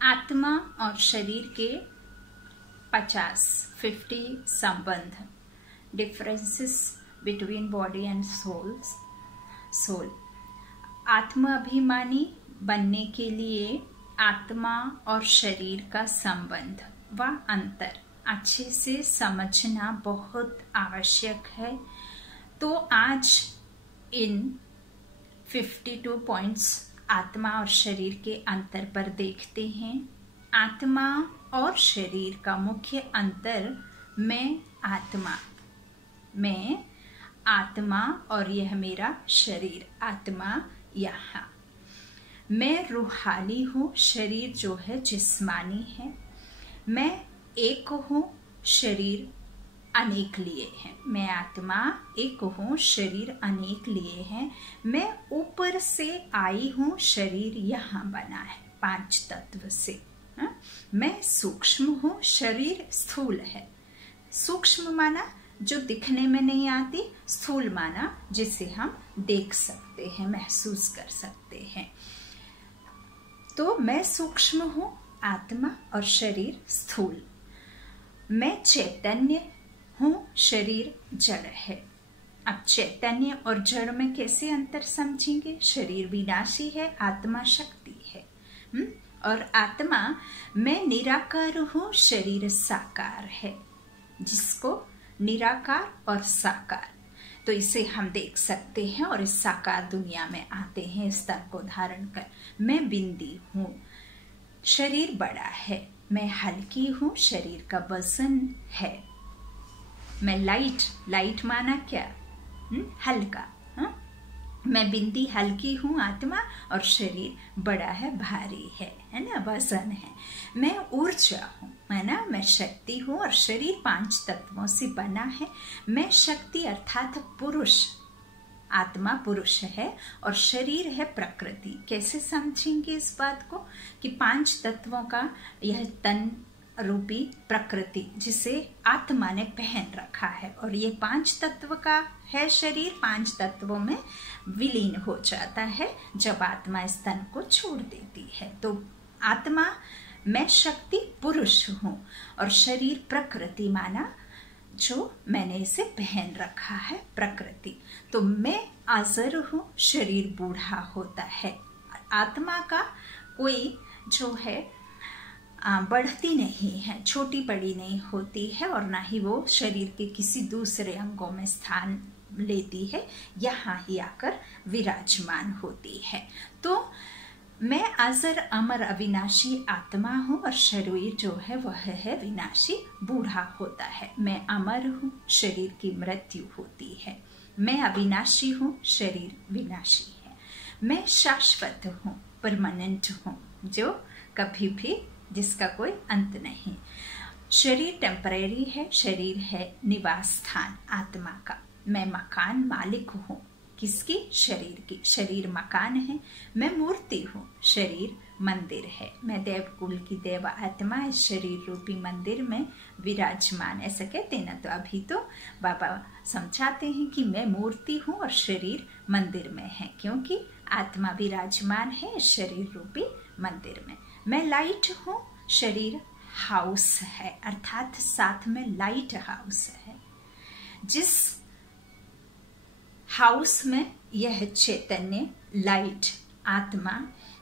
आत्मा और शरीर के 50 संबंध, differences between body and soul. आत्माभिमानी बनने के लिए आत्मा और शरीर का संबंध व अंतर अच्छे से समझना बहुत आवश्यक है। तो आज इन 52 पॉइंट्स आत्मा और शरीर के अंतर पर देखते हैं। आत्मा और शरीर का मुख्य अंतर, मैं आत्मा और यह मेरा शरीर। आत्मा यहाँ, मैं रूहानी हूँ, शरीर जो है जिस्मानी है। मैं एक हूँ, शरीर अनेक लिए हैं। मैं आत्मा एक हूँ, शरीर अनेक लिए हैं। मैं ऊपर से आई हूँ, शरीर यहाँ बना है 5 तत्व से। मैं सूक्ष्म हूँ, शरीर स्थूल है। सूक्ष्म माना जो दिखने में नहीं आती, स्थूल माना जिसे हम देख सकते हैं, महसूस कर सकते हैं। तो मैं सूक्ष्म हूँ, आत्मा, और शरीर स्थूल। मैं चैतन्य हूँ, शरीर जड़ है। अब चैतन्य और जड़ में कैसे अंतर समझेंगे? शरीर विनाशी है, आत्मा शक्ति है। और आत्मा, मैं निराकार हूँ, शरीर साकार है। जिसको निराकार और साकार, तो इसे हम देख सकते हैं और इस साकार दुनिया में आते हैं इस तन को धारण कर। मैं बिंदी हूँ, शरीर बड़ा है। मैं हल्की हूँ, शरीर का वजन है। मैं लाइट माना क्या? हल्का। मैं बिंदी हल्की हूँ, आत्मा, और शरीर बड़ा है, भारी है ना, वजन है। मैं ऊर्जा हूँ, है ना, मैं शक्ति हूँ, और शरीर 5 तत्वों से बना है। मैं शक्ति अर्थात पुरुष, आत्मा पुरुष है और शरीर है प्रकृति। कैसे समझेंगे इस बात को कि 5 तत्वों का यह तन रूपी प्रकृति जिसे आत्मा ने पहन रखा है, और ये 5 तत्व का है शरीर। 5 तत्वों में विलीन हो जाता है जब आत्मा इस तन को छोड़ देती है। तो आत्मा, मैं शक्ति पुरुष हूँ, और शरीर प्रकृति माना जो मैंने इसे पहन रखा है, प्रकृति। तो मैं आजर हूँ, शरीर बूढ़ा होता है। आत्मा का कोई जो है बढ़ती नहीं है, छोटी बड़ी नहीं होती है, और ना ही वो शरीर के किसी दूसरे अंगों में स्थान लेती है, यहाँ ही आकर विराजमान होती है। तो मैं अजर अमर अविनाशी आत्मा हूँ, और शरीर जो है वह है विनाशी, बूढ़ा होता है। मैं अमर हूँ, शरीर की मृत्यु होती है। मैं अविनाशी हूँ, शरीर विनाशी है। मैं शाश्वत हूँ, परमानेंट हूँ, जो कभी भी, जिसका कोई अंत नहीं। शरीर टेम्परेरी है, शरीर है निवास स्थान आत्मा का। मैं मकान मालिक हूँ, किसकी? शरीर की। शरीर मकान है। मैं मूर्ति हूँ, शरीर मंदिर है। मैं देवकुल की देव आत्मा इस शरीर रूपी मंदिर में विराजमान। ऐसा कहते हैं ना, तो अभी तो बाबा समझाते हैं कि मैं मूर्ति हूँ और शरीर मंदिर में है, क्योंकि आत्मा विराजमान है इस शरीर रूपी मंदिर में। मैं लाइट हूँ, शरीर हाउस है, अर्थात साथ में लाइट हाउस है। जिस हाउस में यह चैतन्य लाइट आत्मा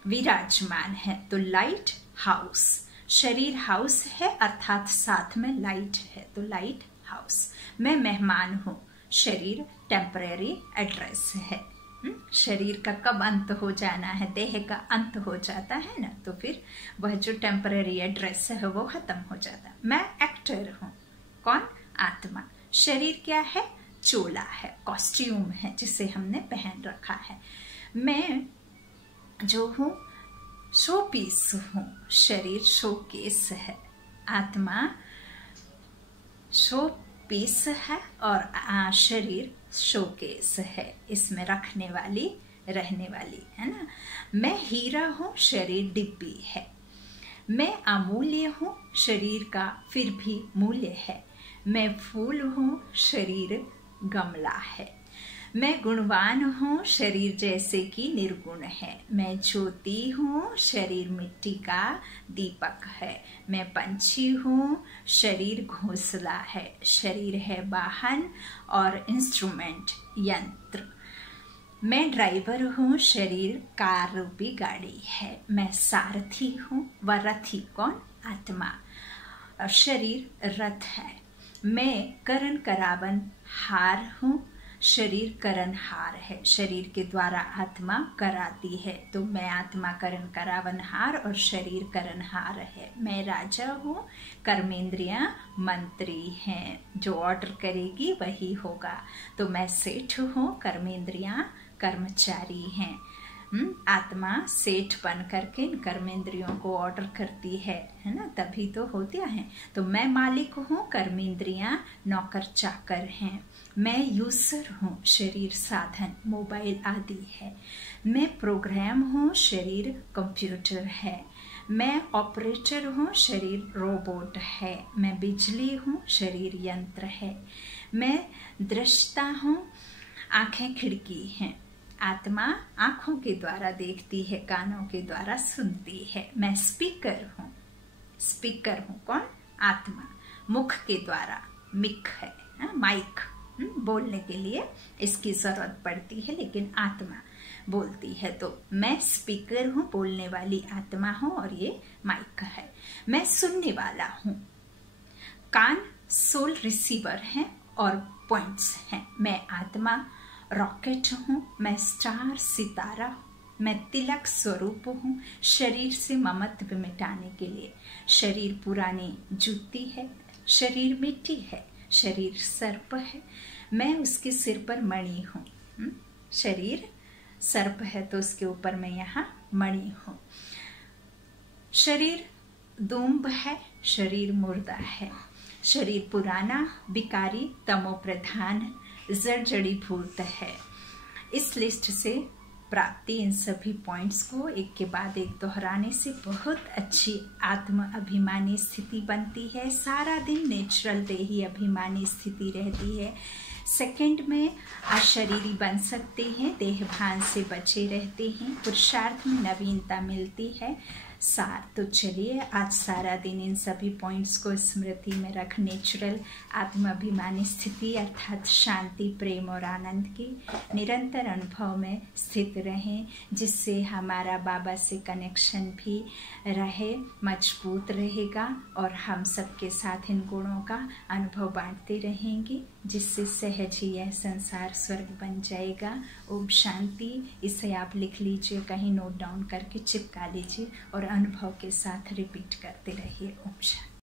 विराजमान है, तो लाइट हाउस। शरीर हाउस है, अर्थात साथ में लाइट है, तो लाइट हाउस। मैं मेहमान हूँ, शरीर टेम्परेरी एड्रेस है। शरीर का कब अंत हो जाना है, देह का अंत हो जाता है ना, तो फिर वह जो टेम्परेरी एड्रेस है वो खत्म हो जाता है। मैं एक्टर हूँ, कौन? आत्मा। शरीर क्या है? चोला है, कॉस्ट्यूम है जिसे हमने पहन रखा है। मैं जो हूँ शो पीस हूँ, शरीर शोकेस है, आत्मा शो पीस है, और शरीर शोकेस है, इसमें रखने वाली, रहने वाली, है ना। मैं हीरा हूँ, शरीर डिब्बी है। मैं अमूल्य हूँ, शरीर का फिर भी मूल्य है। मैं फूल हूँ, शरीर गमला है। मैं गुणवान हूँ, शरीर जैसे कि निर्गुण है। मैं ज्योति हूँ, शरीर मिट्टी का दीपक है। मैं पंछी हूँ, शरीर घोंसला है। शरीर है वाहन और इंस्ट्रूमेंट, यंत्र। मैं ड्राइवर हूँ, शरीर कार रूपी गाड़ी है। मैं सारथी हूँ, व रथी कौन? आत्मा। शरीर रथ है। मैं करण करावन हार हूँ, शरीर करण हार है। शरीर के द्वारा आत्मा कराती है, तो मैं आत्मा करण करावन हार और शरीर करण हार है। मैं राजा हूँ, कर्मेंद्रियां मंत्री हैं। जो ऑर्डर करेगी वही होगा। तो मैं सेठ हूँ, कर्मेंद्रियां कर्मचारी हैं। आत्मा सेठ बन करके इन कर्मेंद्रियों को ऑर्डर करती है ना, तभी तो होते हैं। तो मैं मालिक हूँ, कर्मेंद्रियां नौकर चाकर हैं। मैं यूजर हूँ, शरीर साधन मोबाइल आदि है। मैं प्रोग्राम हूँ, शरीर कंप्यूटर है। मैं ऑपरेटर हूँ, शरीर रोबोट है। मैं बिजली हूँ, शरीर यंत्र है। मैं दृष्टा हूँ, आंखें खिड़की हैं। आत्मा आंखों के द्वारा देखती है, कानों के द्वारा सुनती है। मैं स्पीकर हूँ, स्पीकर हूँ कौन? आत्मा। मुख के द्वारा मिक है, माइक बोलने के लिए इसकी जरूरत पड़ती है, लेकिन आत्मा बोलती है। तो मैं स्पीकर हूँ, बोलने वाली आत्मा हूँ, और ये माइक है। मैं सुनने वाला हूँ। कान सोल रिसीवर हैं और पॉइंट्स हैं। मैं आत्मा रॉकेट हूँ। मैं स्टार सितारा। मैं तिलक स्वरूप हूँ, शरीर से ममत्व मिटाने के लिए। शरीर पुरानी जूती है, शरीर मिट्टी है, शरीर सर्प है। मैं उसके सिर पर मणि हूँ। शरीर सर्प है तो उसके ऊपर मैं यहाँ मणि हूँ। शरीर दूंब है, शरीर मुर्दा है। शरीर पुराना, विकारी, तमो प्रधान, जड़ जड़ी भूत है। इस लिस्ट से प्राप्ति इन सभी पॉइंट्स को एक के बाद एक दोहराने से बहुत अच्छी आत्म अभिमानी स्थिति बनती है। सारा दिन नेचुरल देही अभिमानी स्थिति रहती है। सेकंड में अशरीरी बन सकते हैं, देहभान से बचे रहते हैं, पुरुषार्थ में नवीनता मिलती है। सार तो चलिए आज सारा दिन इन सभी पॉइंट्स को स्मृति में रख नेचुरल आत्माभिमानी स्थिति अर्थात शांति, प्रेम और आनंद की निरंतर अनुभव में स्थित रहें, जिससे हमारा बाबा से कनेक्शन भी रहे, मजबूत रहेगा और हम सबके साथ इन गुणों का अनुभव बांटते रहेंगे, जिससे सहज ही यह संसार स्वर्ग बन जाएगा। ओम शांति। इसे आप लिख लीजिए, कहीं नोट डाउन करके चिपका लीजिए और अनुभव के साथ रिपीट करते रहिए। ओम शांति।